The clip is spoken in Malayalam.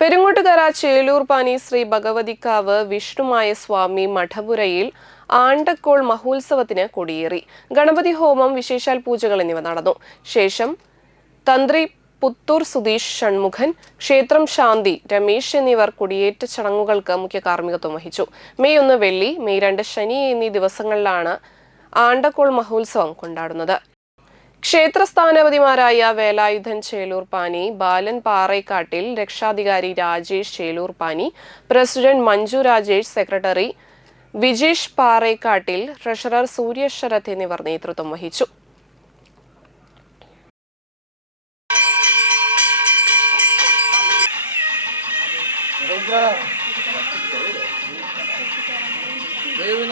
പെരുങ്ങോട്ടുകര ചേലൂർ പാനി ശ്രീ ഭഗവതിക്കാവ് വിഷ്ണുമായ സ്വാമി മഠപുരയിൽ ആണ്ടക്കോൾ മഹോത്സവത്തിന് കൊടിയേറി. ഗണപതി ഹോമം, വിശേഷാൽ പൂജകൾ എന്നിവ നടന്നു. ശേഷം തന്ത്രി പുത്തൂർ സുധീഷ് ഷൺമുഖൻ, ക്ഷേത്രം ശാന്തി രമേശ് എന്നിവർ കൊടിയേറ്റ ചടങ്ങുകൾക്ക് മുഖ്യ കാർമ്മികത്വം വഹിച്ചു. മെയ് 1 വെള്ളി, മെയ് 2 ശനി എന്നീ ദിവസങ്ങളിലാണ് ആണ്ടക്കോൾ മഹോത്സവം കൊണ്ടാടുന്നത്. ക്ഷേത്രസ്ഥാനാപതിമാരായ വേലായുധൻ ചേലൂർ പാനി, ബാലൻ പാറേക്കാട്ടിൽ, രക്ഷാധികാരി രാജേഷ് ചേലൂർ പാനി, president Manju Rajesh, secretary Vijesh Parekkattil, treasurer Surya Sarath എന്നിവർ നേതൃത്വം വഹിച്ചു. ദേവി